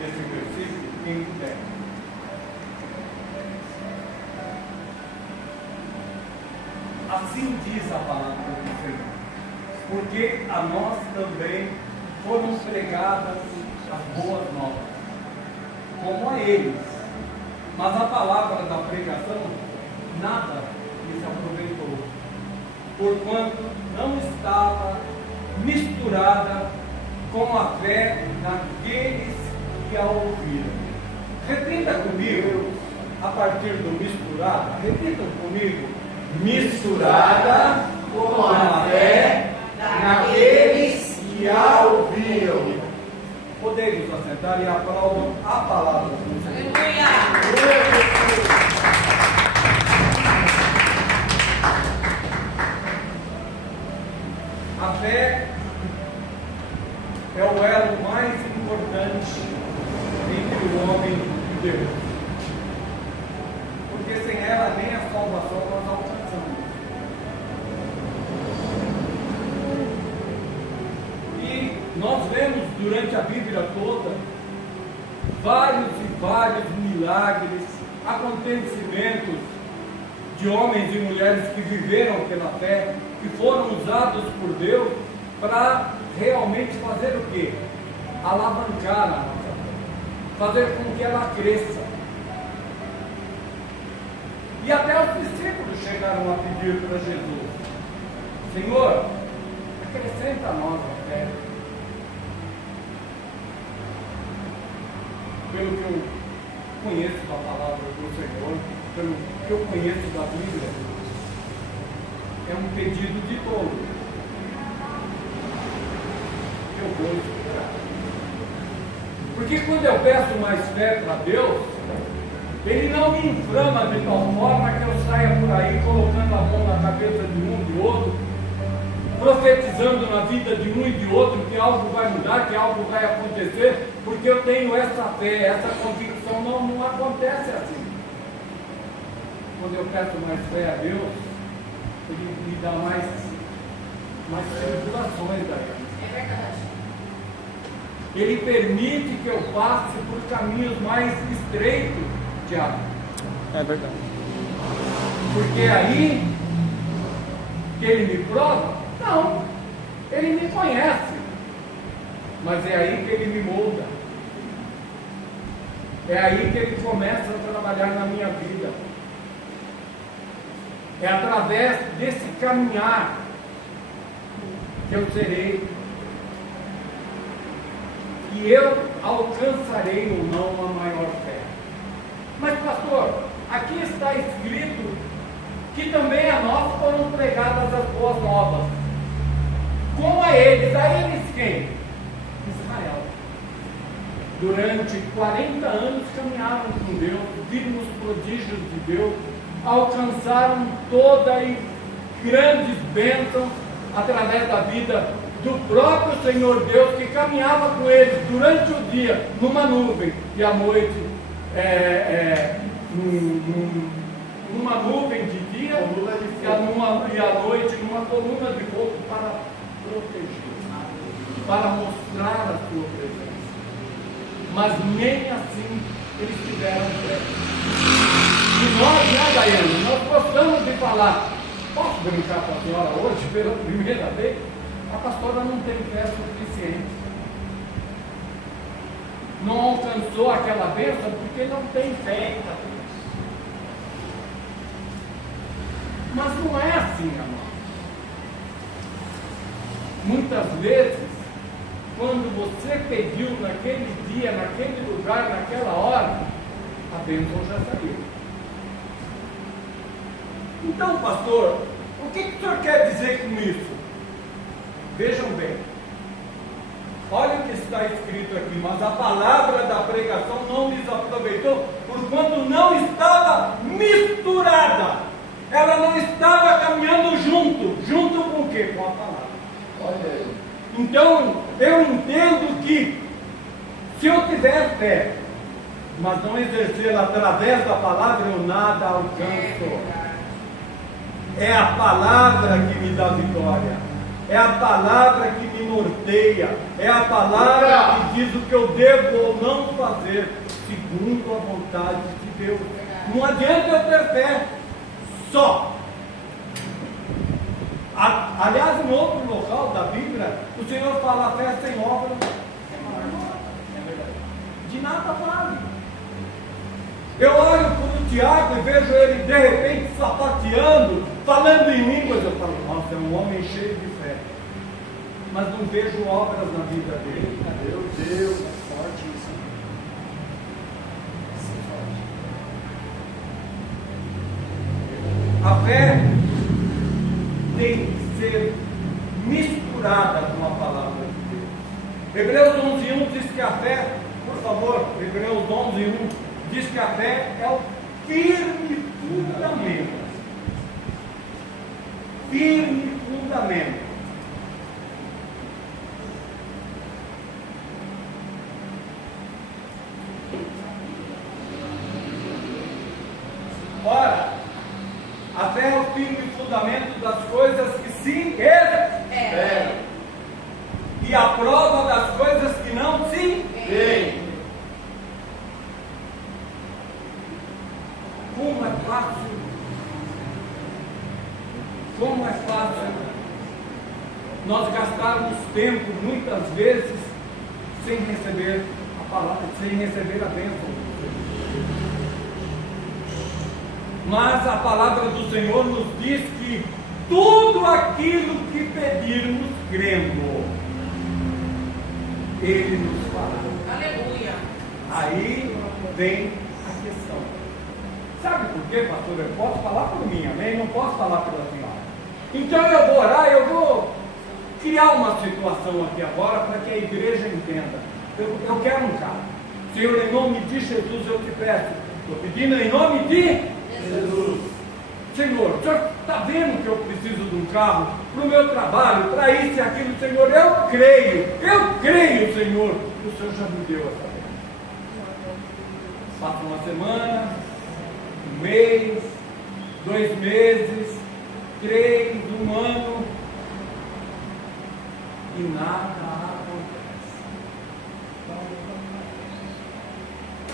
nesse versículo, quem puder. Assim diz a palavra do Senhor, porque a nós também foram pregadas as boas novas, como a eles, mas a palavra da pregação nada lhes aproveitou, porquanto não estava misturada com a fé daqueles que a ouviram. Repita comigo, a partir do misturada, repitam comigo, misturada com a fé naqueles que a ouviram. Podemos assentar e aplaudam a palavra do Senhor. A fé é o elo mais importante entre o homem e Deus, porque sem ela nem a salvação nós alcançamos. E nós vemos durante a Bíblia toda vários e vários milagres, acontecimentos de homens e mulheres que viveram pela fé, que foram usados por Deus para realmente fazer o quê? Alavancar a nossa fé, fazer com que ela cresça. E até os discípulos chegaram a pedir para Jesus: Senhor, acrescenta a nós a fé. Pelo que eu conheço da palavra do Senhor, pelo que eu conheço da Bíblia, é um pedido de tolo. Eu vou esperar. Porque quando eu peço mais fé para Deus, Ele não me inflama de tal forma que eu saia por aí colocando a mão na cabeça de um e de outro, profetizando na vida de um e de outro que algo vai mudar, que algo vai acontecer, porque eu tenho essa fé, essa convicção. Não acontece assim. Quando eu peço mais fé a Deus, Ele me dá mais tribulações a Ele. É verdade. Ele permite que eu passe por caminhos mais estreitos, Tiago. É verdade. Porque é aí que Ele me prova? Não. Ele me conhece. Mas é aí que Ele me molda. É aí que Ele começa a trabalhar na minha vida. É através desse caminhar que eu serei, que eu alcançarei ou não a maior fé. Mas pastor, aqui está escrito que também a nós foram pregadas as boas novas. Como a eles quem? Israel. Durante 40 anos caminharam com Deus, viram os prodígios de Deus, alcançaram toda e grandes bênçãos através da vida do próprio Senhor Deus, que caminhava com eles durante o dia numa nuvem e à noite numa nuvem de dia e à noite numa coluna de fogo para proteger, para mostrar a sua presença. Mas nem assim eles tiveram fé. E nós, né, Daiane, nós gostamos de falar. Posso brincar com a senhora hoje pela primeira vez? A pastora não tem fé suficiente. Não alcançou aquela bênção porque não tem fé. Mas não é assim, amor. Muitas vezes, quando você pediu naquele dia, naquele lugar, naquela hora, a bênção já saiu. Então, pastor, o que o senhor quer dizer com isso? Vejam bem, olha o que está escrito aqui: mas a palavra da pregação não lhes aproveitou, porquanto não estava misturada, ela não estava caminhando junto com o quê? Com a palavra. Olha aí. Então, eu entendo que se eu tiver fé, mas não exercê-la através da palavra, eu nada alcanço. É a palavra que me dá vitória. é a palavra que me norteia, é a palavra que diz o que eu devo ou não fazer, segundo a vontade de Deus. Não adianta eu ter fé só. Aliás, em outro local da Bíblia, o Senhor fala: a fé sem obra de nada vale. Eu olho para o Tiago e vejo ele de repente sapateando, falando em línguas. Eu falo: nossa, é um homem cheio de fé. Mas não vejo obras na vida dele. Meu Deus, é forte isso. A fé tem que ser misturada com a palavra de Deus. Hebreus 11:1 diz que a fé, por favor, Hebreus 11:1 diz que a fé é o firme fundamento. Firme fundamento. Ora, a fé é o firme fundamento das coisas que se esperam e a prova das coisas que não se veem. Como é fácil nós gastarmos tempo, muitas vezes, sem receber a palavra, sem receber a bênção. Mas a palavra do Senhor nos diz que tudo aquilo que pedirmos crendo, Ele nos fará. Aleluia. Aí vem a questão. Sabe por quê, pastor? Eu posso falar por mim, amém? Não posso falar pela senhora. Então eu vou orar, eu vou criar uma situação aqui agora para que a igreja entenda. Eu quero um carro. Senhor, em nome de Jesus eu te peço. Estou pedindo em nome de Jesus. Senhor, o Senhor está vendo que eu preciso de um carro para o meu trabalho, para isso e aquilo, Senhor. Eu creio, Senhor. O Senhor já me deu essa bênção. Passa uma semana, um mês, 2 meses, 3, 1 ano, e nada acontece.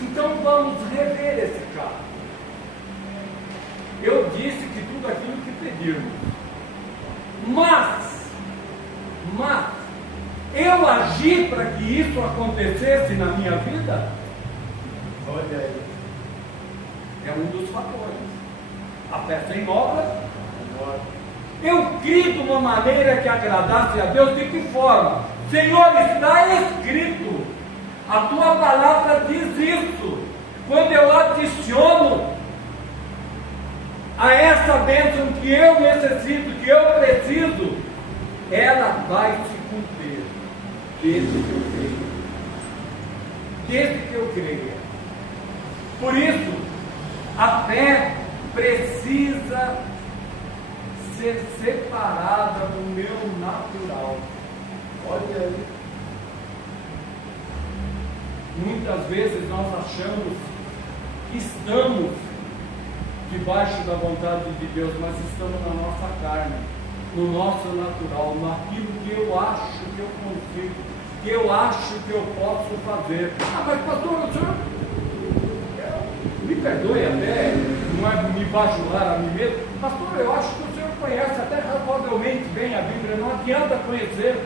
Então vamos rever esse carro. Eu disse que tudo aquilo que pedirmos, mas eu agi para que isso acontecesse na minha vida. Olha aí, é um dos fatores. A fé sem obras. Eu criei de uma maneira que agradasse a Deus. De que forma? Senhor, está escrito, a tua palavra diz isso. Quando eu adiciono a essa bênção que eu necessito, que eu preciso, ela vai se cumprir, desde que eu creio. Desde que eu creia. Por isso, a fé precisa ser separada do meu natural. Olha aí. Muitas vezes nós achamos que estamos debaixo da vontade de Deus, mas estamos na nossa carne, no nosso natural, naquilo que eu acho que eu consigo, que eu acho que eu posso fazer. Ah, mas pastor, o senhor, me perdoe até, não é me bajular a mim mesmo, pastor, eu acho que o senhor conhece até razoavelmente bem a Bíblia. Não adianta conhecer,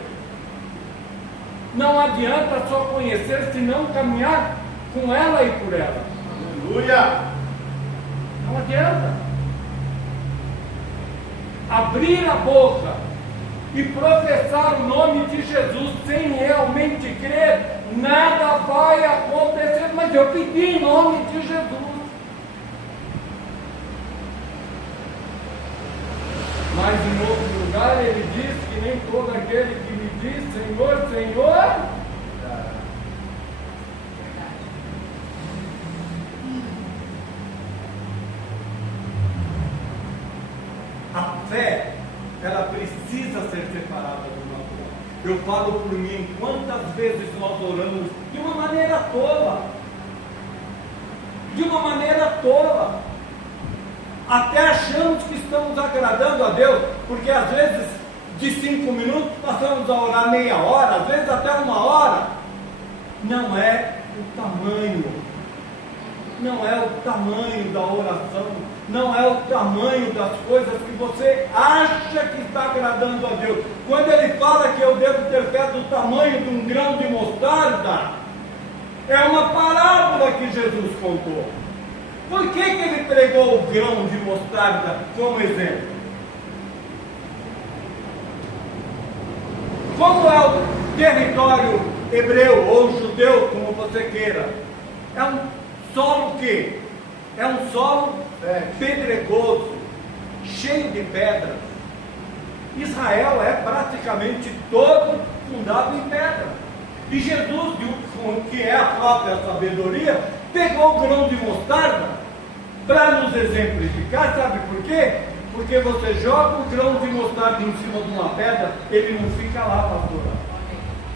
não adianta só conhecer, se não caminhar com ela e por ela. Aleluia! Não adianta abrir a boca e professar o nome de Jesus sem realmente crer, nada vai acontecer. Mas eu pedi em nome de Jesus. Mas em outro lugar ele diz que nem todo aquele que me diz Senhor, Senhor, a fé, ela precisa ser separada do natural. Eu falo por mim, quantas vezes nós oramos de uma maneira tola, até achamos que estamos agradando a Deus, porque às vezes de 5 minutos, passamos a orar meia hora, às vezes até 1 hora. Não é o tamanho, não é o tamanho da oração, não é o tamanho das coisas que você acha que está agradando a Deus. Quando ele fala que eu devo ter fé do tamanho de um grão de mostarda, é uma parábola que Jesus contou. Por que ele pregou o grão de mostarda como exemplo? Como é o território hebreu ou judeu, como você queira? É um solo que? É um solo pedregoso, cheio de pedras. Israel é praticamente todo fundado em pedra. E Jesus, que é a própria sabedoria, pegou o grão de mostarda para nos exemplificar. Sabe por quê? Porque você joga o grão de mostarda em cima de uma pedra, ele não fica lá, pastora.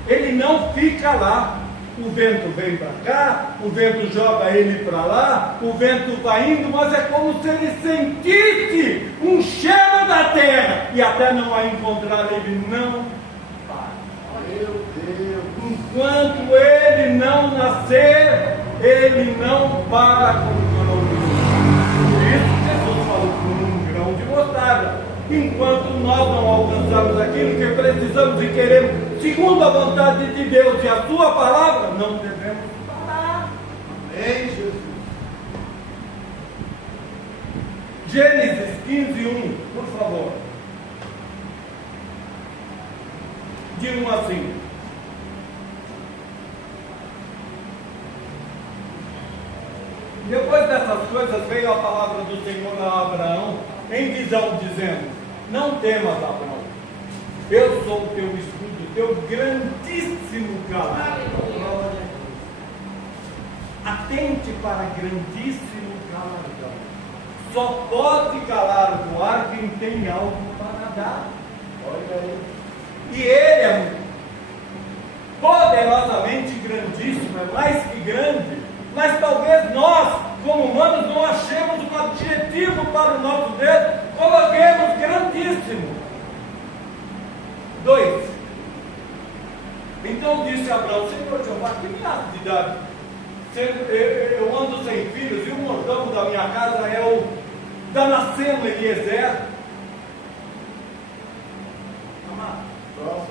Ele não fica lá. O vento vem para cá, o vento joga ele para lá, o vento vai indo, mas é como se ele sentisse um cheiro da terra, e até não a encontrar, ele não para. Meu Deus! Enquanto ele não nascer, ele não para com o grão de mostarda. Por isso Jesus falou com um grão de mostarda. Enquanto nós não alcançarmos aquilo que precisamos e queremos, segundo a vontade de Deus e a sua palavra, não devemos parar. Amém, Jesus. Gênesis 15:1, por favor. Diz assim: depois dessas coisas veio a palavra do Senhor a Abraão em visão, dizendo: não temas, Abraão, eu sou o teu escudo, teu grandíssimo galardão. Atente para grandíssimo galardão. Só pode galardoar quem tem algo para dar. Olha aí. E ele é poderosamente grandíssimo, é mais que grande. Mas talvez nós, como humanos, não achemos um adjetivo para o nosso Deus, coloquemos grandíssimo. 2. Então disse Abraão: Senhor Jeová, que me has de dar? Eu ando sem filhos, e o mordomo da minha casa é o Damasceno Eliezer. Amado.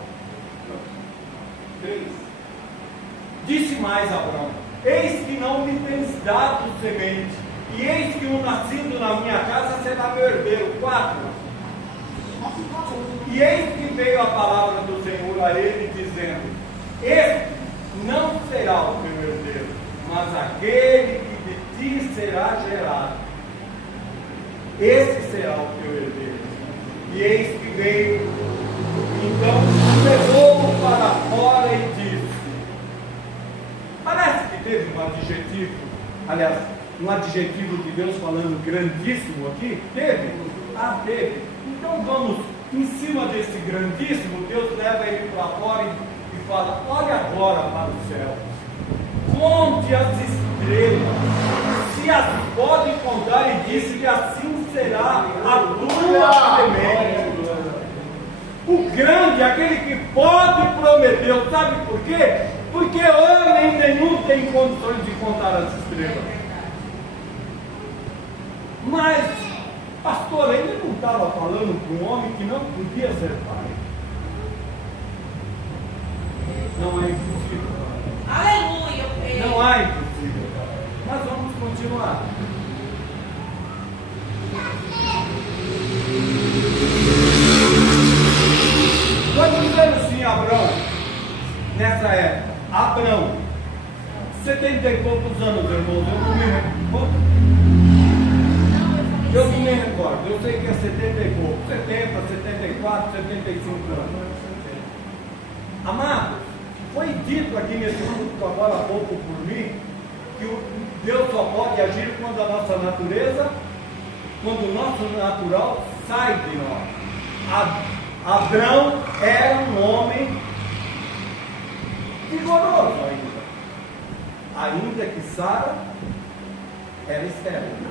3. Disse mais Abraão: eis que não me tens dado semente, e eis que o nascido na minha casa será meu herdeiro. 4. E eis que veio a palavra do Senhor a ele, dizendo: este não será o teu herdeiro, mas aquele que de ti será gerado, esse será o teu herdeiro. E eis que veio, então levou-o para fora e disse: parece que teve um adjetivo, aliás, um adjetivo de Deus falando grandíssimo aqui? Teve? Ah, teve. Então vamos, em cima desse grandíssimo, Deus leva ele para fora e fala: olha agora para o céu, conte as estrelas, se as pode contar, e disse que assim será a tua semente. O grande, aquele que pode prometer, sabe por quê? Porque homem nenhum tem condições de contar as estrelas. Mas, pastor, ele não estava falando para um homem que não podia ser pai? Não é impossível. Aleluia, eu creio. Não há impossível. Mas vamos continuar. Quando dizemos assim, Abraão, nessa época, Abraão, 70 e poucos anos, irmãos, eu não me recordo. Eu não me recordo, eu sei que é 70 e pouco, 70, 74, 75 anos. Amados, foi dito aqui nesse culto agora há pouco por mim, que Deus só pode agir quando a nossa natureza, quando o nosso natural sai de nós. Abraão era um homem vigoroso ainda que Sara era estéril.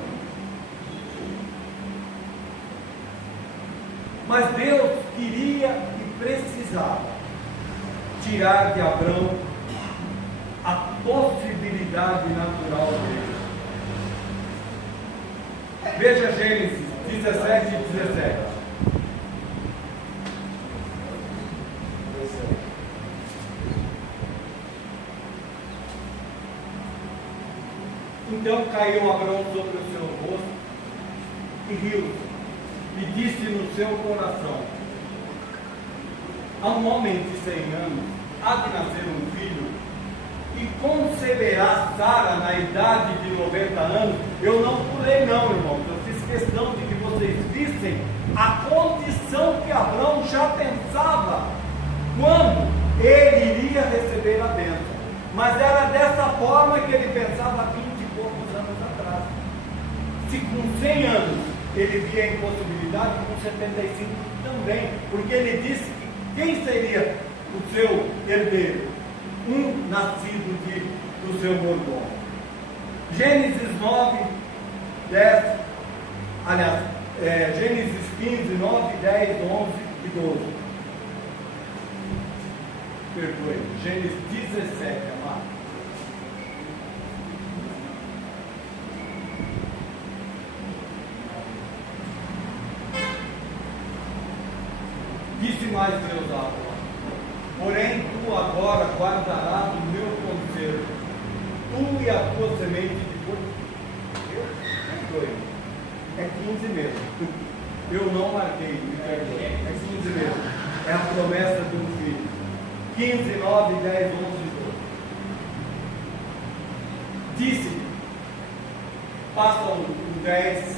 Mas Deus queria e precisava tirar de Abrão a possibilidade natural dele. Veja Gênesis 17 e 17. Então caiu Abrão sobre o seu rosto e riu-se, e disse no seu coração: a um homem de 100 anos há de nascer um filho, e conceberá Sara na idade de 90 anos. Eu não pulei não, irmãos, eu fiz questão de que vocês vissem a condição que Abrão já pensava quando ele iria receber a bênção. Mas era dessa forma que ele pensava há 20 e poucos anos atrás. Se com 100 anos ele via a impossibilidade, com 75 também, porque ele disse que quem seria o seu herdeiro? Um nascido do seu mordomo. Gênesis 9, 10, aliás, Gênesis 15, 9, 10, 11 e 12. Perdoe, Gênesis 17, amado. Disse mais Deus a Abraão: porém tu agora guardarás o meu conselho, tu e a tua semente depois. É 15 mesmo. Eu não marquei, me perdoe. É 15 mesmo. É a promessa de um filho. 15, 9, 10, 11 e 12. Disse, passam o 10.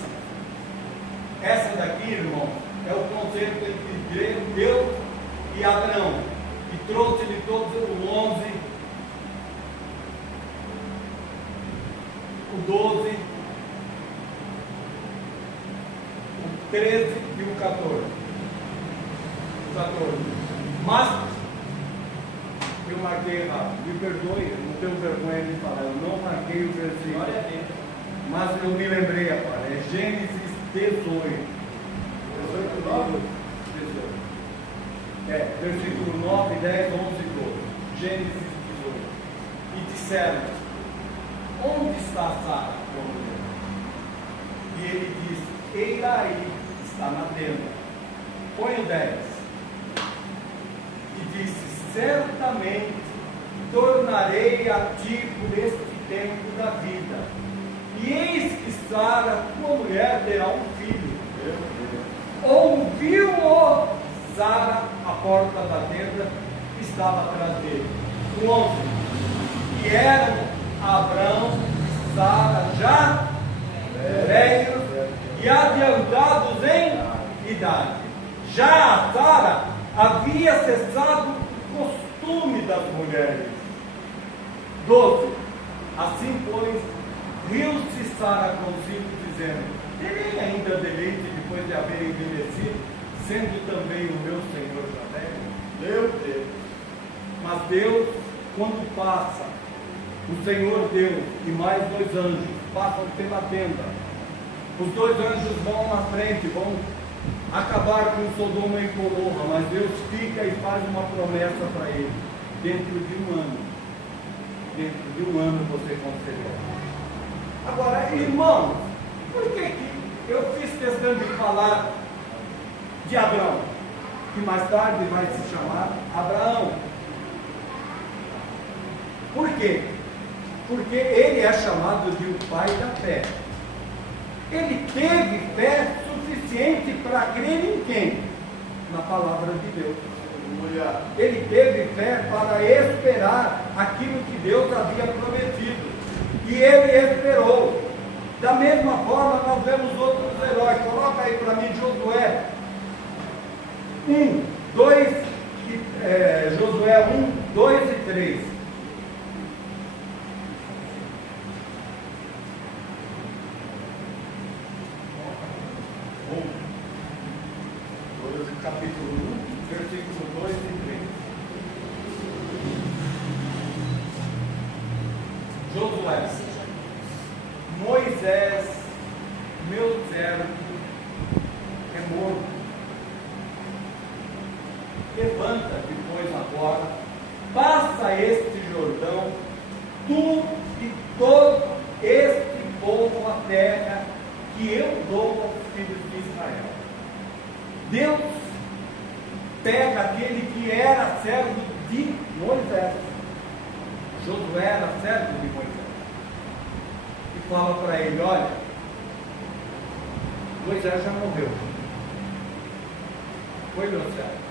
Essa daqui, irmão, é o conselho entre Deus e Abraão, que trouxe-lhe todos o 11, o 12, o 13 e o 14. O 14. Mas eu marquei errado, me perdoe, eu não tenho vergonha de falar, eu não marquei o versículo, mas eu me lembrei agora, é Gênesis 18. 18, 9? 18. Versículo 9, 10, 11 e 12. Gênesis 18. E disseram: onde está Sara, tua mulher? E ele disse: eis aí, está na tenda. Põe o 10. E disse: certamente tornarei a ti por este tempo da vida, e eis que Sara, tua mulher, terá um filho. Ouviu-o Sara à porta da tenda que estava atrás dele. O 11. E eram Abrão e Sara já velhos e adiantados em idade. Já a Sara havia cessado o costume das mulheres. 12. Assim, pois, riu-se Sara consigo, dizendo: terei ainda deleite depois de haver envelhecido, sendo também o meu Senhor já velho? Meu Deus! Mas Deus, quando passa, o Senhor Deus e mais 2 anjos passam pela tenda. Os 2 anjos vão na frente, vão acabar com Sodoma e Gomorra, mas Deus fica e faz uma promessa para ele: dentro de 1 ano. Dentro de 1 ano você concederá. Agora, irmãos, por que eu fiz questão de falar de Abraão, que mais tarde vai se chamar Abraão? Por quê? Porque ele é chamado de o pai da fé. Ele teve fé suficiente para crer em quem? Na palavra de Deus. Ele teve fé para esperar aquilo que Deus havia prometido. E ele esperou. Da mesma forma, nós vemos outros heróis. Coloca aí para mim Josué 1, 2, Josué 1, 2 e 3. Capítulo 1, versículo 2 e 3. Josué: Moisés, meu servo, é morto. Levanta este Jordão, tu e todo este povo a terra que eu dou aos filhos de Israel. Deus pega aquele que era servo de Moisés. Josué era servo de Moisés. E fala para ele: olha, Moisés já morreu. Foi, meu servo.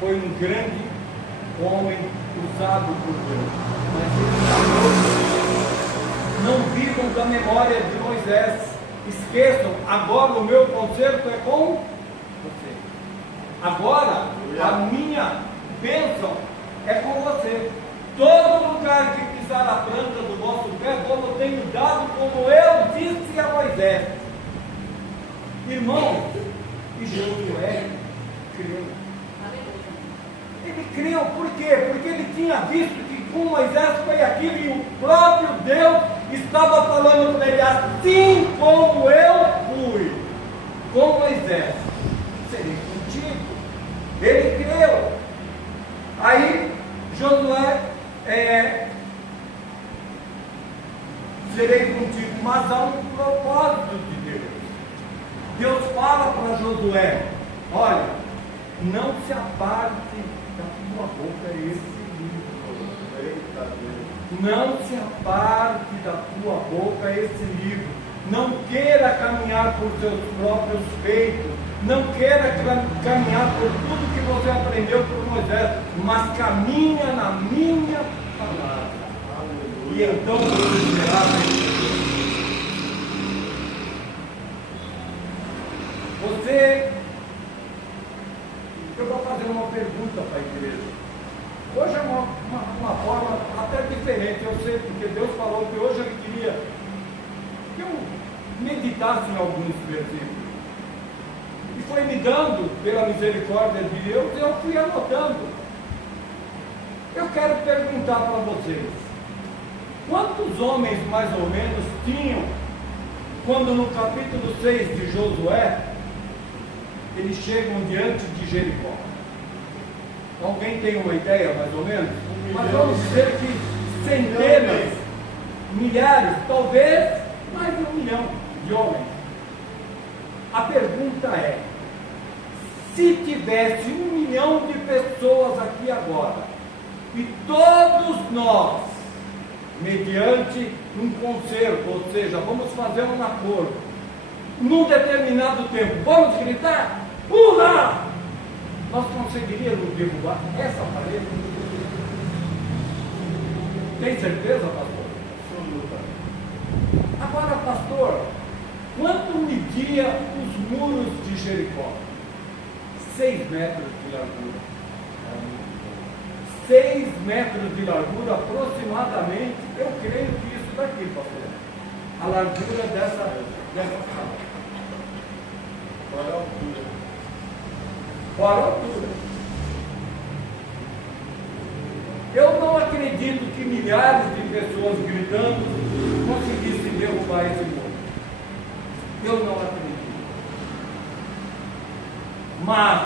Foi um grande homem usado por Deus. Mas eles não vivam da memória de Moisés. Esqueçam, agora o meu conserto é com você. Agora a minha bênção é com você. Todo lugar que pisar a planta do vosso pé, como eu tenho dado, como eu disse a Moisés. Irmão, e Josué creu. Ele creu, por quê? Porque ele tinha visto que com Moisés foi aquilo, e o próprio Deus estava falando para ele: assim como eu fui com Moisés, serei contigo. Ele creu. Aí Josué, serei contigo, mas há um propósito de Deus. Deus fala para Josué: olha, não se aparte da tua boca esse livro. Não se aparte da tua boca esse livro. Não queira caminhar por seus próprios feitos. Não queira caminhar por tudo que você aprendeu por Moisés, mas caminha na minha palavra. Aleluia. E então você será bem. Eu vou fazer uma pergunta para a igreja. Hoje é uma forma até diferente, eu sei, porque Deus falou que hoje Ele queria que eu meditasse em alguns versículos. E foi me dando, pela misericórdia de Deus, e eu fui anotando. Eu quero perguntar para vocês: quantos homens mais ou menos tinham, quando no capítulo 6 de Josué, eles chegam diante de Jericó? Alguém tem uma ideia, mais ou menos? Mas vamos dizer que centenas, milhares, talvez mais de 1 milhão de homens. A pergunta é: se tivesse 1 milhão de pessoas aqui agora, e todos nós, mediante um concerto, ou seja, vamos fazer um acordo, num determinado tempo, vamos gritar: pula! Nós conseguiríamos derrubar essa parede? Tem certeza, pastor? Absolutamente. Agora, pastor, quanto media os muros de Jericó? 6 metros de largura. 6 metros de largura, aproximadamente. Eu creio que isso daqui, pastor. A largura dessa sala. Qual é a altura? Qual a altura? Eu não acredito que milhares de pessoas gritando conseguissem derrubar esse muro. Eu não acredito. Mas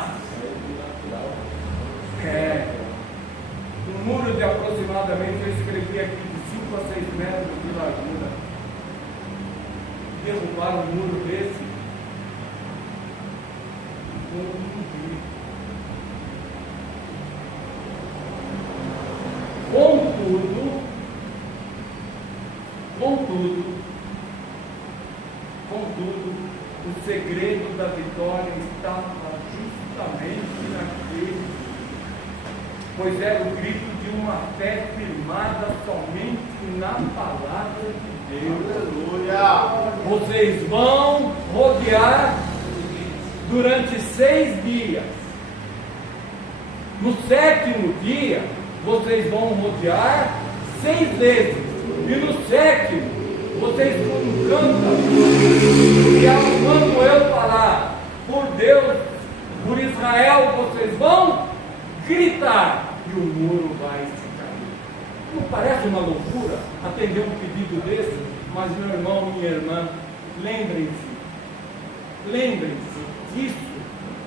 um muro de aproximadamente, eu escrevi aqui, de 5 a 6 metros de largura. Derrubar um muro desse com um grito. Contudo, o segredo da vitória estava justamente naquele, pois era o grito de uma fé firmada somente na palavra de Deus. Aleluia! Vocês vão rodear durante 6 dias. No 7º dia, vocês vão rodear 6 vezes. E no 7º, vocês cantam. E quando eu falar por Deus, por Israel, vocês vão gritar e o muro vai se cair. Não parece uma loucura atender um pedido desse? Mas, meu irmão, minha irmã, lembrem-se disso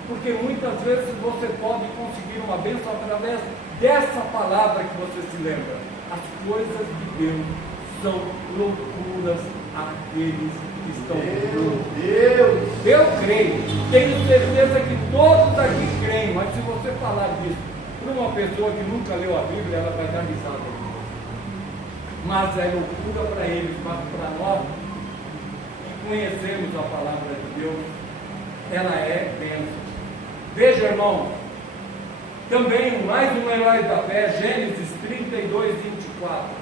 porque muitas vezes você pode conseguir uma bênção através dessa palavra que você se lembra. As coisas de Deus são loucuras àqueles que estão Meu Deus! Eu creio, tenho certeza que todos aqui creem, mas se você falar disso para uma pessoa que nunca leu a Bíblia, ela vai dar risada. Mas é loucura para eles, mas para nós que conhecemos a palavra de Deus, ela é bênção. Veja, irmão, também mais um herói da fé, Gênesis 32, 24.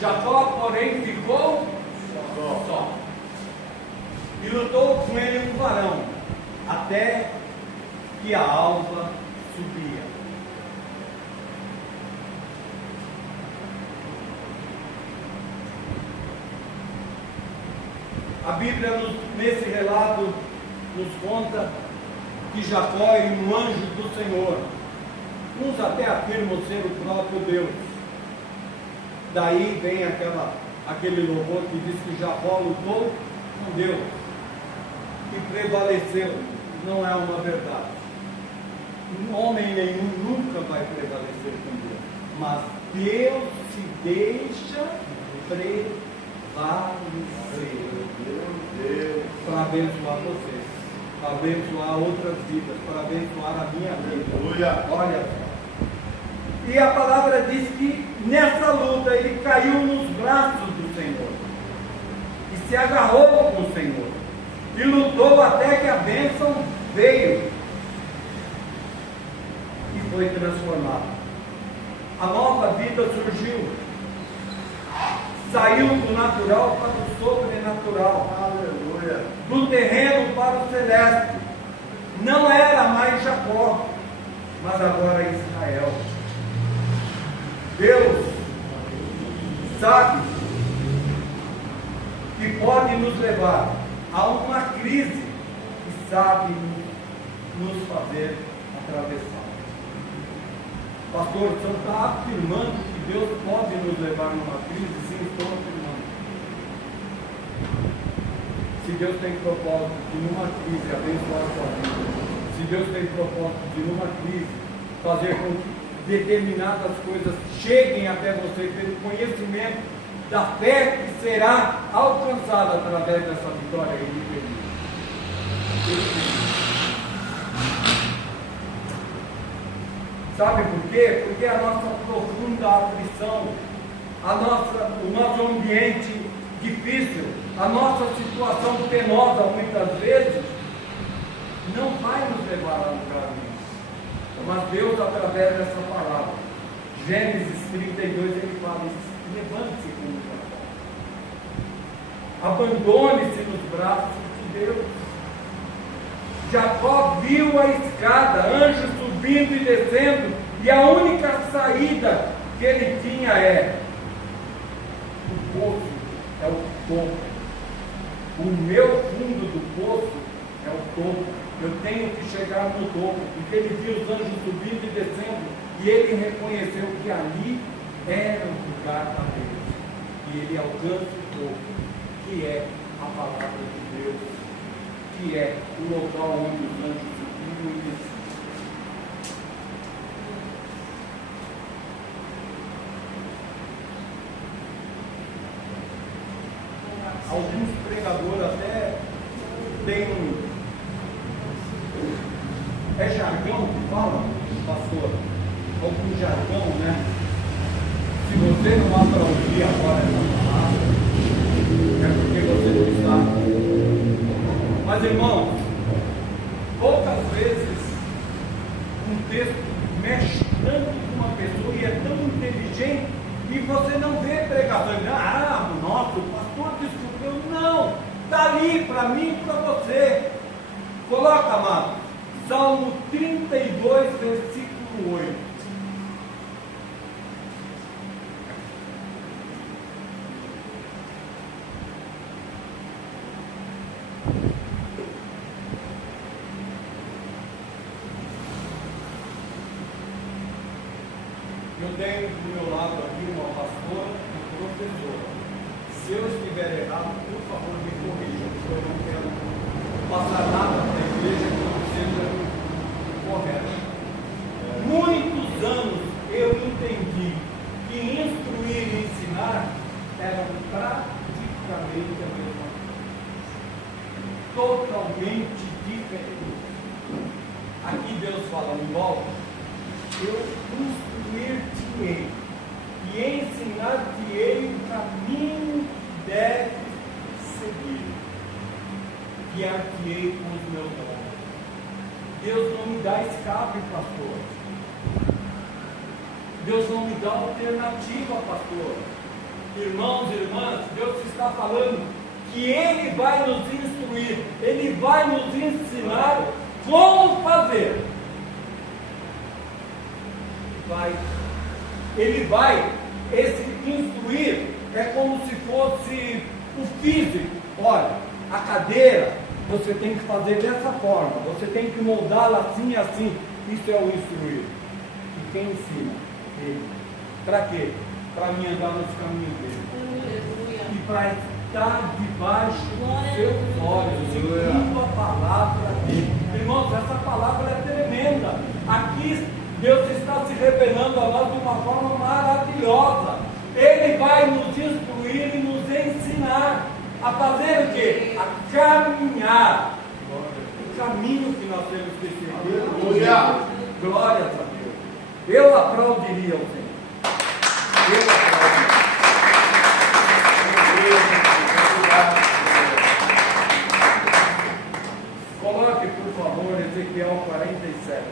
Jacó, porém, ficou só. E lutou com ele um varão, até que a alva subia. A Bíblia, nesse relato, nos conta que Jacó era um anjo do Senhor. Uns até afirmam ser o próprio Deus. Daí vem aquele louvor que diz que Jacó lutou com Deus e prevaleceu. Não é uma verdade. Um homem nenhum nunca vai prevalecer com Deus, mas Deus se deixa prevalecer para abençoar vocês, para abençoar outras vidas, para abençoar a minha vida. Olha só. E a palavra diz que nessa luta ele caiu nos braços do Senhor e se agarrou com o Senhor e lutou até que a bênção veio e foi transformada. A nova vida surgiu, saiu do natural para o sobrenatural. Aleluia! Do terreno para o celeste. Não era mais Jacó, mas agora é Israel. Deus sabe que pode nos levar a uma crise e sabe nos fazer atravessar. Pastor, o senhor está afirmando que Deus pode nos levar numa crise? Sim, estou afirmando. Se Deus tem propósito de numa crise abençoar a sua vida, se Deus tem propósito de numa crise fazer com que determinadas coisas cheguem até você pelo conhecimento da fé que será alcançada através dessa vitória independente. Sabe por quê? Porque a nossa profunda aflição, o nosso ambiente difícil, a nossa situação penosa muitas vezes, não vai nos levar a lugar nenhum. Mas Deus, através dessa palavra, Gênesis 32, ele fala: levante-se como Jacó, abandone-se nos braços de Deus. Jacó viu a escada, anjos subindo e descendo, e a única saída que ele tinha é: o poço é o topo, o meu fundo do poço é o topo. Eu tenho que chegar no topo, porque ele viu os anjos subindo e descendo, e ele reconheceu que ali era o lugar da Deus. E ele alcança o topo, que é a palavra de Deus, que é o local onde os anjos subiam e desciam. Alguns pregadores até têm é jargão que fala, pastor? Algum jargão, né? Se você não aplaudir agora essa palavra, é porque você não está. Mas, irmão, poucas vezes um texto mexe tanto com uma pessoa e é tão inteligente e você não vê pregações. Ah, nossa, o pastor descobriu. Não, está ali para mim e para você. Coloca, amado. Salmo 32, versículo 8. tenho do meu lado aqui uma pastora e professora. Se eu estiver errado, por favor, me corrija, porque eu não quero passar nada para a igreja que não seja correto. Muitos anos eu entendi que instruir e ensinar eram praticamente a mesma coisa. Totalmente diferente. Aqui Deus fala em volta, eu instruir-te-ei e ensinar-te-ei o caminho que deves seguir. Guiar-te-ei com os meus olhos. Deus não me dá escape, pastor. Deus não me dá alternativa, pastor. Irmãos e irmãs, Deus está falando que Ele vai nos instruir, Ele vai nos ensinar como fazer. Ele vai, esse instruir é como se fosse o físico. Olha, a cadeira você tem que fazer dessa forma, você tem que moldá-la assim e assim. Isso é o instruir. E quem ensina? Ele. Para quê? Para mim andar nos caminhos dele. E para estar debaixo dos seus olhos, segundo a palavra dele. Irmãos, essa palavra é tremenda. Aqui Deus está se revelando a nós de uma forma maravilhosa. Ele vai nos instruir e nos ensinar a fazer o quê? A caminhar. O caminho que nós temos que seguir. Glórias a Deus. Eu aplaudiria o Senhor. Eu aplaudiria. Coloque, por favor, Ezequiel 47.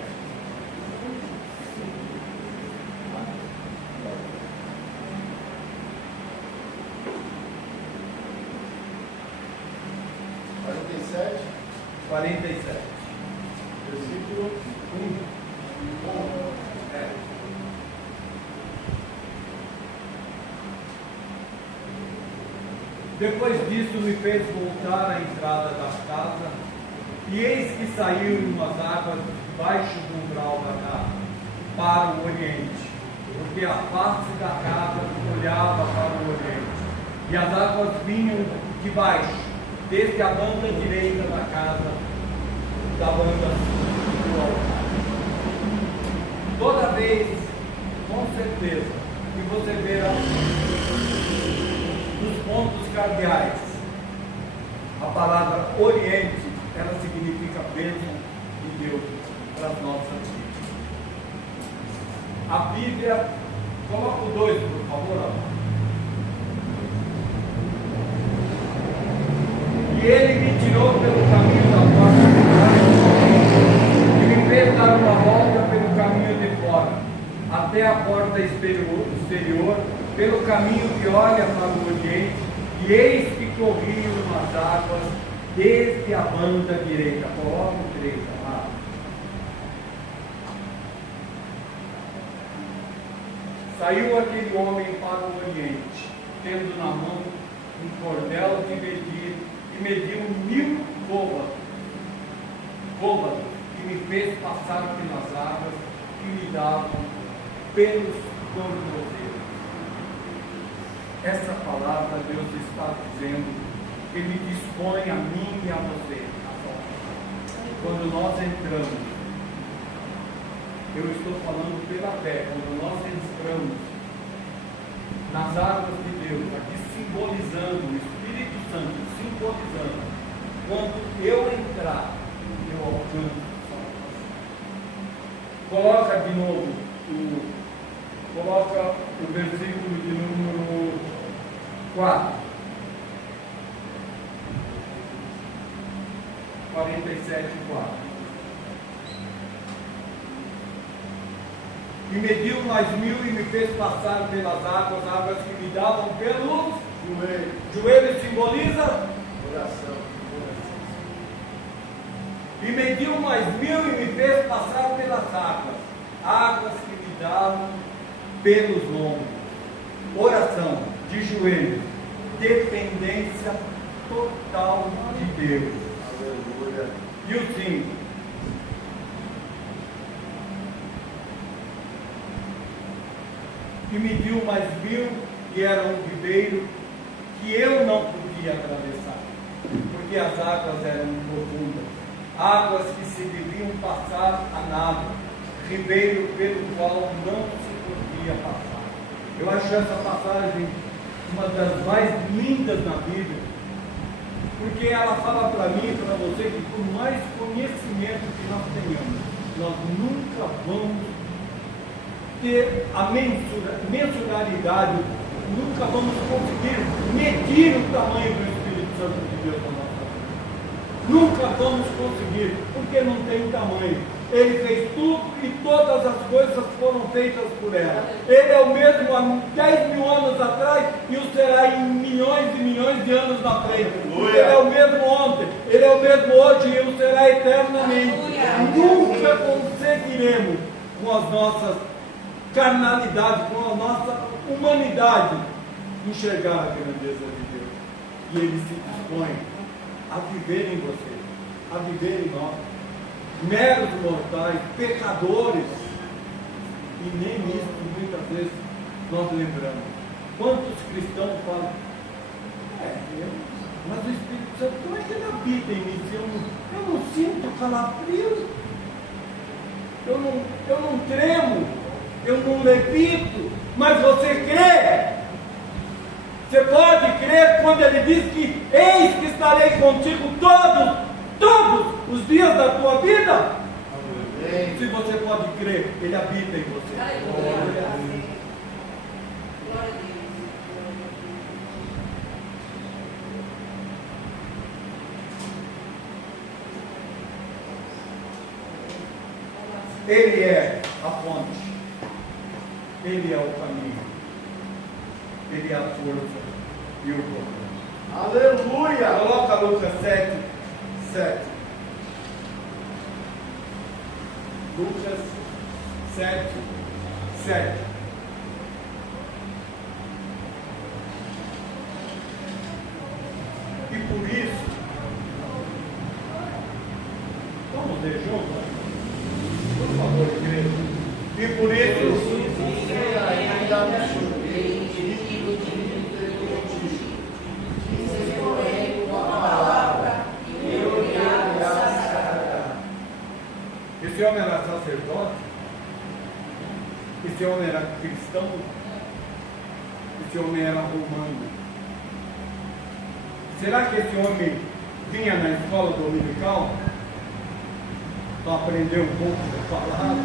Versículo 1. Depois disso me fez voltar à entrada da casa, e eis que saíram umas águas debaixo do umbral da casa, para o oriente, porque a face da casa olhava para o oriente, e as águas vinham de baixo, desde a banda direita da casa, da banda do altar. Toda vez, com certeza, que você verá nos pontos cardeais a palavra oriente, ela significa bênção de Deus para as nossas vidas. A Bíblia, coloca o 2, por favor. E ele me tirou pelo caminho da porta de trás e me fez dar uma volta pelo caminho de fora, até a porta exterior, pelo caminho que olha para o oriente, e eis que corriam umas águas desde a banda direita. Coloca o 3, amado. Saiu aquele homem para o oriente, tendo na mão um cordel de medir, e mediu 1000 côvados, e me fez passar pelas águas que me davam pelos tornozelos. Essa palavra Deus está dizendo que Ele dispõe a mim e a você. Quando nós entramos, eu estou falando pela fé, quando nós entramos nas águas de Deus, aqui simbolizando o Espírito Santo, simbolizando, quando eu entrar, eu alcanço. Coloca de novo, coloca o versículo de número 4. 47, 4. E mediu mais 1000 e me fez passar pelas águas que me davam pelos joelhos. Joelho simboliza Oração. E mediu mais 1000 e me fez passar pelas águas que me davam pelos lombos. Oração de joelhos, dependência total de Deus. Aleluia. E o 5. que me viu, mas viu que era um ribeiro que eu não podia atravessar, porque as águas eram profundas, águas que se deviam passar a nado, ribeiro pelo qual não se podia passar. Eu acho essa passagem uma das mais lindas na Bíblia, porque ela fala para mim e para você que por mais conhecimento que nós tenhamos, nós nunca vamos ter a mensuralidade, nunca vamos conseguir medir o tamanho do Espírito Santo de Deus na nossa vida. Nunca vamos conseguir, porque não tem tamanho. Ele fez tudo e todas as coisas foram feitas por ela. Ele é o mesmo há 10 mil anos atrás e o será em milhões e milhões de anos na frente. Ele é o mesmo ontem, ele é o mesmo hoje e o será eternamente. Nunca conseguiremos, com as nossas carnalidades, com a nossa humanidade, enxergar a grandeza de Deus. E ele se dispõe a viver em você, a viver em nós, meros mortais, pecadores, e nem isso muitas vezes nós lembramos. Quantos cristãos falam, mas o Espírito Santo, como é que ele habita em mim? Eu não sinto calafrio, eu não tremo, eu não levito, mas você crê. Você pode crer quando ele diz que eis que estarei contigo todos os dias da tua vida. Amém. Se você pode crer, ele habita em você. Glória a Deus. Ele é a fonte, ele é o caminho, ele é a força e o poder. Aleluia! Coloca Lucas 7. Lucas 7. E por isso, vamos ler juntos? Por favor, igreja. E por isso, ainda me surpreende digno de me ter contigo. Disse, porém, uma palavra e eu irei saciar. esse homem era sacerdote? Esse homem era cristão? Esse homem era romano? Será que esse homem vinha na escola dominical para aprender um pouco da palavra?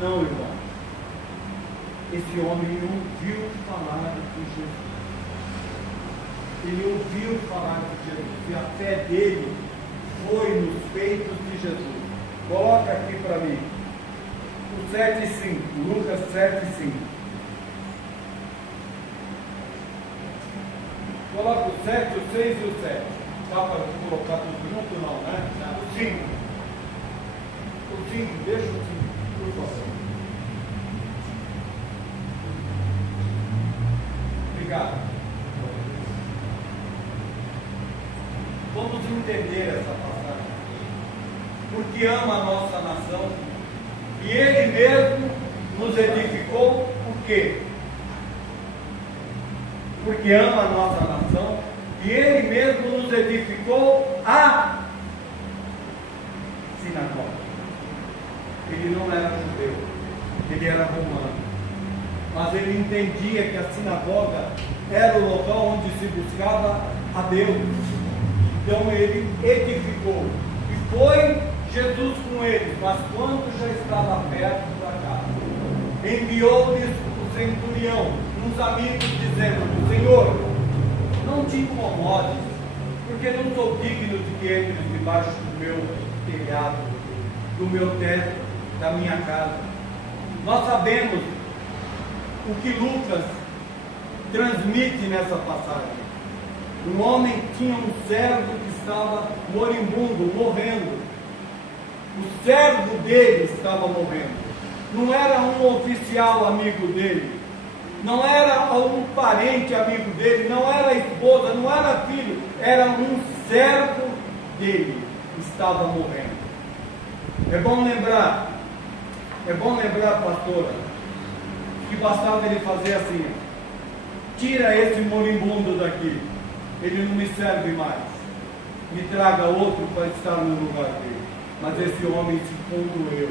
Não, irmão. Esse homem ouviu falar de Jesus. Ele ouviu falar de Jesus. E a fé dele foi nos feitos de Jesus. Coloca aqui para mim. O 7,5. Lucas 7,5. Coloca o 7, o 6 e o 7. Dá para colocar tudo junto? Não, né? O 5. O 5, deixa o 5, por favor. Obrigado. Vamos entender essa passagem. Porque ama a nossa nação. E Ele mesmo nos edificou por quê? Porque ama a nossa nação. E Ele mesmo nos edificou a sinagoga. Ele não era judeu, ele era romano. Mas ele entendia que a sinagoga era o local onde se buscava a Deus. Então ele edificou. E foi Jesus com eles, mas quando já estava perto da casa, enviou-lhes o centurião, uns amigos, dizendo: Senhor, não te incomodes, porque não sou digno de que entres debaixo do meu telhado, do meu teto, da minha casa. Nós sabemos o que Lucas transmite nessa passagem. Um homem tinha um servo que estava moribundo, morrendo. O servo dele estava morrendo. Não era um oficial amigo dele, não era um parente amigo dele, não era esposa, não era filho, era um servo dele que estava morrendo. É bom lembrar, pastora, que bastava ele fazer assim: tira esse moribundo daqui, ele não me serve mais, me traga outro para estar no lugar dele. Mas esse homem se condoeu,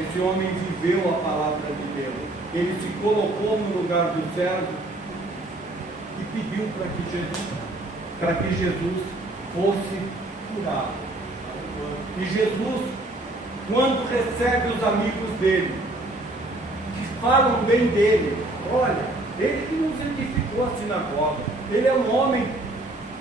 esse homem viveu a palavra de Deus, ele se colocou no lugar do servo e pediu para que Jesus fosse curado. E Jesus, quando recebe os amigos dele, que falam bem dele, olha, ele que nos edificou a sinagoga, ele é um homem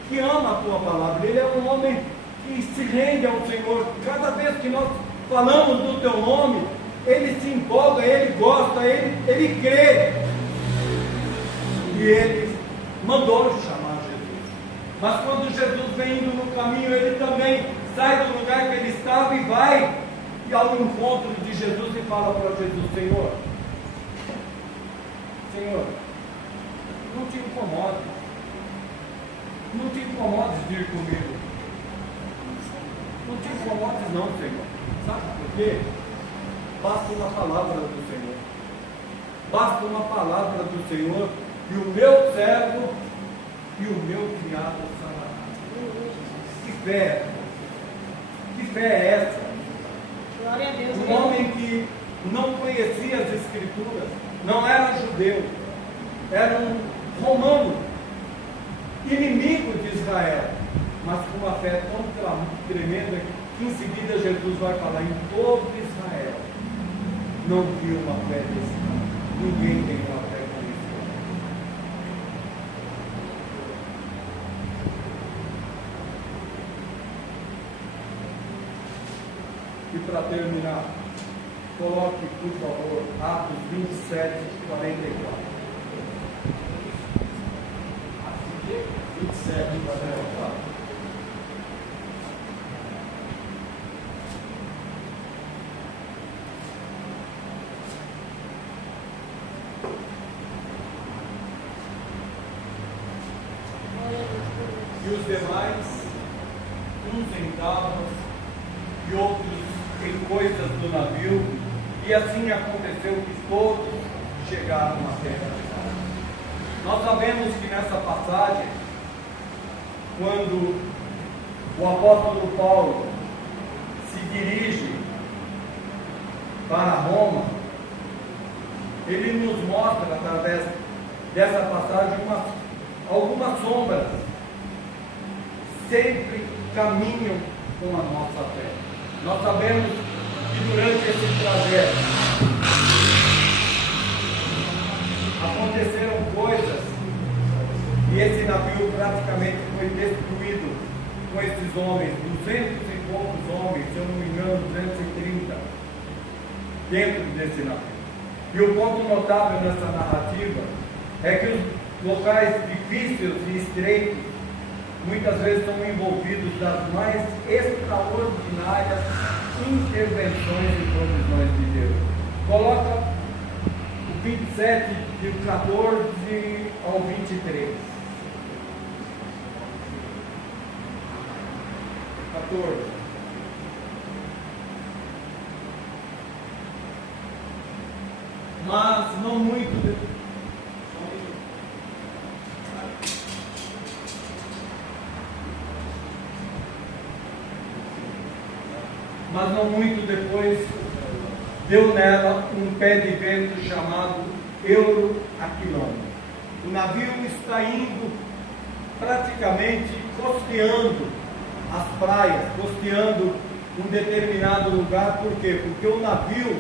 que ama a tua palavra, ele é um homem que se rende ao Senhor. Cada vez que nós falamos do teu nome, ele se empolga, ele gosta, ele crê. E ele mandou chamar Jesus. Mas quando Jesus vem indo no caminho, ele também sai do lugar que ele estava e vai ao encontro de Jesus e fala para Jesus: Senhor, não te incomodes, não te incomodes de ir comigo, não te incomodes não, Senhor. Sabe por quê? Basta uma palavra do Senhor, basta uma palavra do Senhor, e o meu servo e o meu criado sarará. Que fé é essa? Glória a Deus. Um homem que não conhecia as Escrituras, não era judeu, era um romano, inimigo de Israel, mas com uma fé tão tremenda que em seguida Jesus vai falar: em todo Israel não viu uma fé desse cara, ninguém tem uma fé como isso. E para terminar, coloque, por favor, Atos 27, 44. 27, 44. E os demais, uns em tábuas e outros em coisas do navio, e assim aconteceu que todos chegaram à terra. Nós sabemos que nessa passagem, quando o apóstolo Paulo se dirige para Roma, ele nos mostra através dessa passagem algumas sombras sempre caminham com a nossa fé. Nós sabemos que durante esse trajeto aconteceram coisas e esse navio praticamente foi destruído com esses homens, 200 e poucos homens, se eu não me engano, 230 dentro desse navio. E o ponto notável nessa narrativa é que os locais difíceis e estreitos muitas vezes são envolvidos das mais extraordinárias intervenções e provisões de Deus. Coloca o 27, de 14 ao 23. 14. Mas não muito depois, deu nela um pé de vento chamado Euroaquilão. O navio está indo praticamente costeando as praias, costeando um determinado lugar. Por quê? Porque o navio,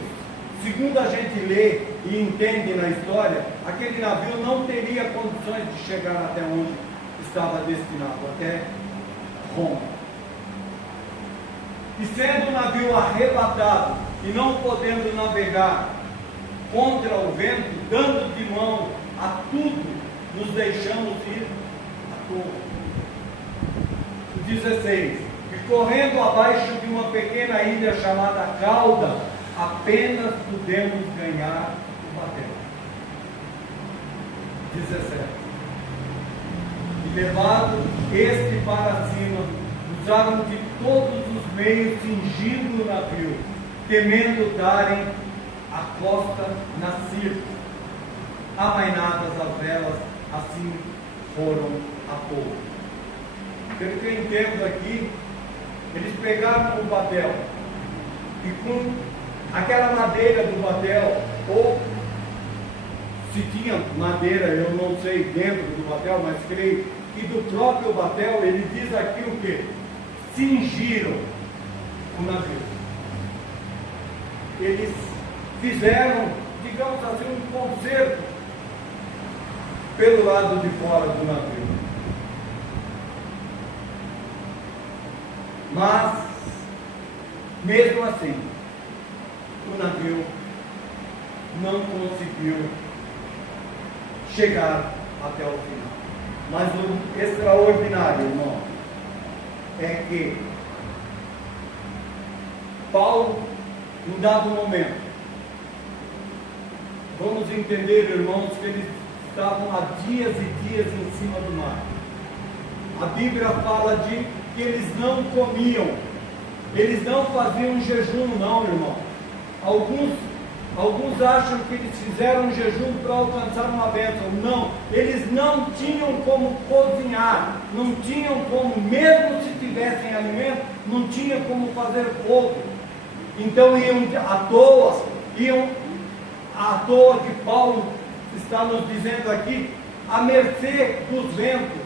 segundo a gente lê e entende na história, aquele navio não teria condições de chegar até onde estava destinado, até Roma. E sendo o navio arrebatado e não podendo navegar contra o vento, dando de mão a tudo, nos deixamos ir à toa. 16. E correndo abaixo de uma pequena ilha chamada Cauda, apenas pudemos ganhar o batel. 17. E levado este para cima, usaram de todos os meios cingindo o navio, temendo darem a costa na Sirte. amainadas as velas, assim foram a todos. Pelo que eu entendo aqui, eles pegaram o batel e com aquela madeira do batel, ou se tinha madeira, eu não sei, dentro do batel, mas creio que do próprio batel, ele diz aqui o que? Cingiram o navio. Eles fizeram, digamos assim, um concerto pelo lado de fora do navio. Mas, mesmo assim, o navio não conseguiu chegar até o final. Mas o extraordinário, irmão, é que Paulo, em dado momento, vamos entender, irmãos, que eles estavam há dias e dias em cima do mar. A Bíblia fala de que eles não comiam, eles não faziam jejum, não, irmão. Alguns acham que eles fizeram um jejum para alcançar uma bênção. Não, eles não tinham como cozinhar, não tinham como, mesmo se tivessem alimento, não tinham como fazer fogo. Então iam à toa que Paulo está nos dizendo aqui, à mercê dos ventos.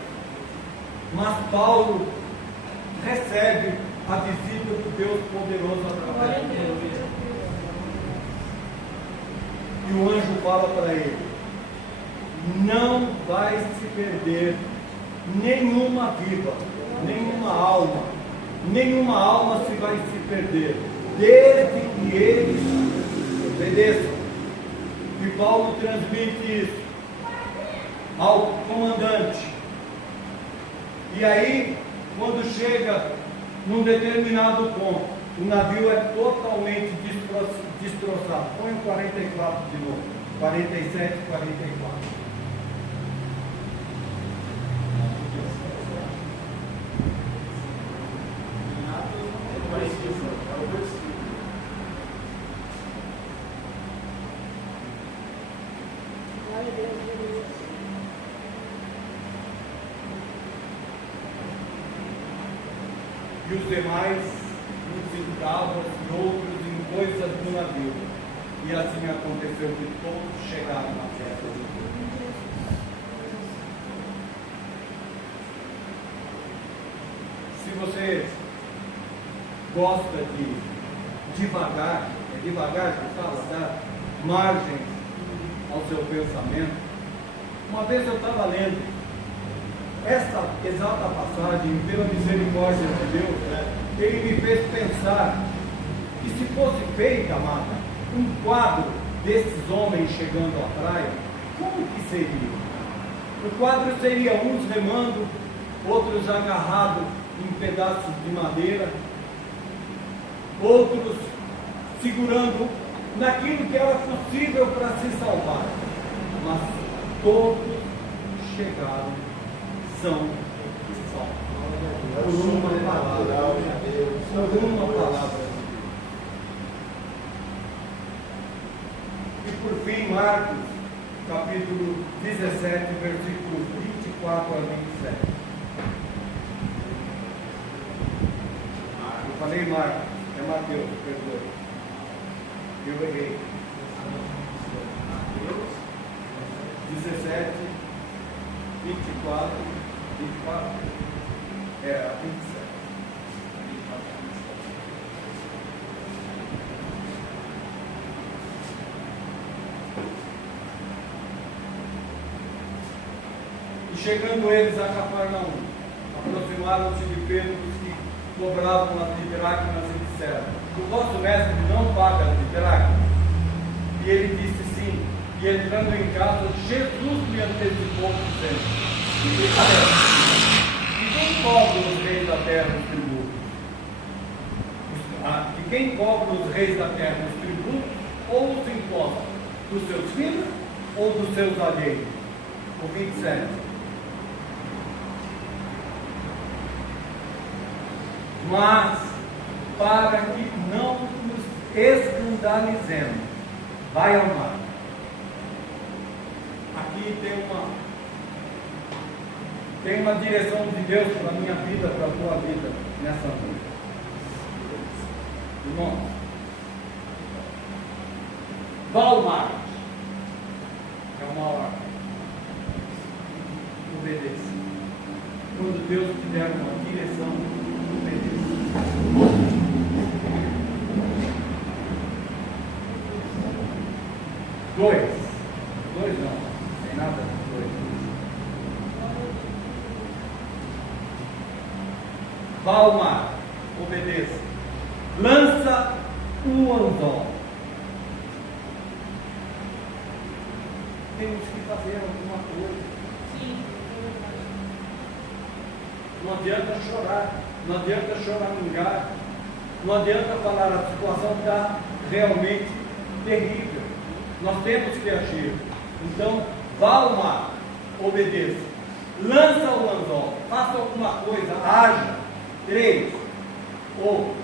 Mas Paulo recebe a visita do Deus poderoso através dele. E o anjo fala para ele: não vai se perder nenhuma vida, nenhuma alma se vai se perder, desde que eles obedeçam. E Paulo transmite isso ao comandante. E aí, quando chega num determinado ponto, o navio é totalmente destroçado. Põe o 44 de novo. 47, 44. Glória a Deus, aleluia. E os demais, uns em tábuas e outros em coisas do navio. E assim aconteceu que todos chegaram à festa de Deus. Se você gosta de devagar, é devagar que fala, dar margem ao seu pensamento. Uma vez eu estava lendo essa exata passagem, pela misericórdia de Deus, ele me fez pensar que se fosse feita, amada, um quadro desses homens chegando à praia, como que seria? O quadro seria uns remando, outros agarrados em pedaços de madeira, outros segurando naquilo que era possível para se salvar, mas todos chegaram são e salvos por uma palavra, por uma palavra. E por fim, Marcos, capítulo 17, versículos 24 a 27. Eu falei Marcos, é Mateus, perdoe. Eu errei. Mateus 17, 24, 27. E chegando eles a Cafarnaum, aproximaram-se de Pedro os que cobravam as dracmas e disseram: o vosso mestre não paga as dracmas? E ele disse sim. E entrando em casa, Jesus me antecipou dizendo: que parece? De quem cobra os reis da terra os tributos? De quem cobra os reis da terra os tributos ou os impostos? Dos seus filhos ou dos seus alheios? O 27. Mas, para que não nos escandalizemos, vai ao mar. aqui tem uma direção de Deus para a minha vida, para a tua vida nessa noite. Irmãos, Walmart é uma ordem. Obedeça. Quando Deus te der uma direção, obedeça. Dois não, tem nada de dois. Walmart, obedeça. Lança o anzol. Temos que fazer alguma coisa. Não adianta chorar, não adianta choramingar, não adianta falar a situação está realmente terrível. Nós temos que agir. Então, Walmart, obedeça. Lança o anzol, faça alguma coisa, haja. 3. Ou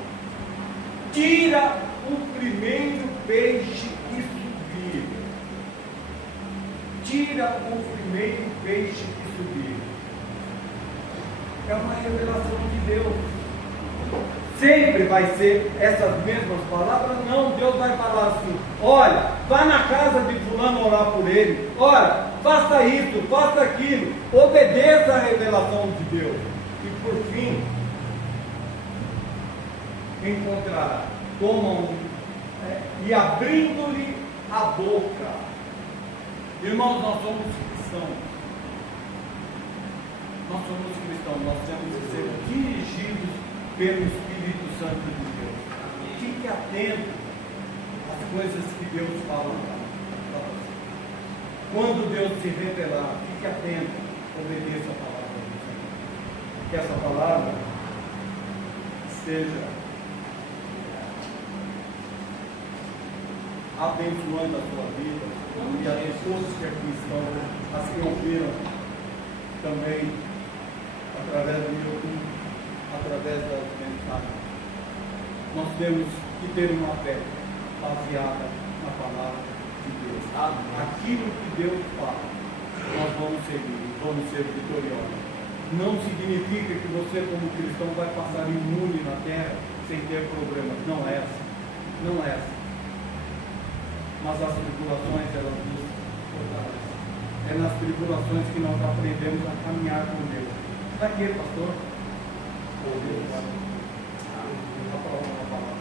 tira o primeiro peixe que subir. Tira o primeiro peixe que subir. É uma revelação de Deus. Sempre vai ser essas mesmas palavras? Não, Deus vai falar assim: olha, vá na casa de fulano orar por ele, olha, faça isso, faça aquilo, obedeça a revelação de Deus. E por fim, encontrará, e abrindo-lhe a boca. Irmãos, nós somos cristãos. Nós somos cristãos, nós temos que ser dirigidos pelo Espírito Santo de Deus. Fique atento às coisas que Deus fala para você. Quando Deus se revelar, fique atento, obedeça a palavra do Senhor. Que essa palavra esteja abençoando a sua vida e a todos que aqui estão, as que ouviram também através do YouTube, através das mensagens. Nós temos que ter uma fé baseada na palavra de Deus. Aquilo que Deus fala, nós vamos seguir, vamos ser vitoriosos. Não significa que você, como cristão, vai passar imune na terra sem ter problemas. Não é assim. Não é assim. Mas as tribulações, elas nos fortalecem. É nas tribulações que nós aprendemos a caminhar com Deus. Para quê, pastor? Deus vai. A palavra.